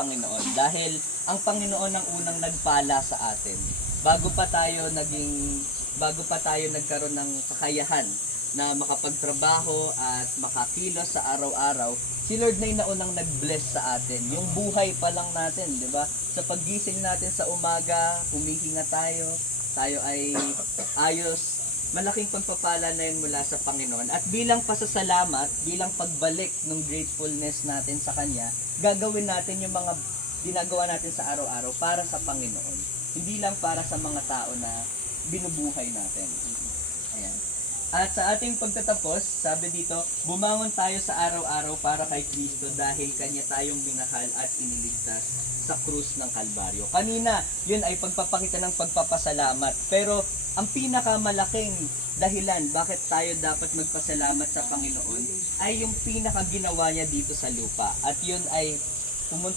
Panginoon. Dahil ang Panginoon ang unang nagpala sa atin. Bago pa tayo nagkaroon ng kakayahan na makapagtrabaho at makakilos sa araw-araw, si Lord na yung naunang nag-bless sa atin. Yung buhay pa lang natin, di ba? Sa paggising natin sa umaga, humihinga tayo ay ayos. Malaking pagpapala na yun mula sa Panginoon. At bilang pasasalamat, bilang pagbalik ng gratefulness natin sa Kanya, gagawin natin yung mga ginagawa natin sa araw-araw para sa Panginoon. Hindi lang para sa mga tao na binubuhay natin. Ayan. At sa ating pagtatapos, sabi dito, bumangon tayo sa araw-araw para kay Kristo dahil Kanya tayong minahal at iniligtas sa krus ng Kalbaryo. Kanina, yun ay pagpapakita ng pagpapasalamat. Pero ang pinakamalaking dahilan bakit tayo dapat magpasalamat sa Panginoon ay yung pinakaginawa niya dito sa lupa. At yun ay pumunta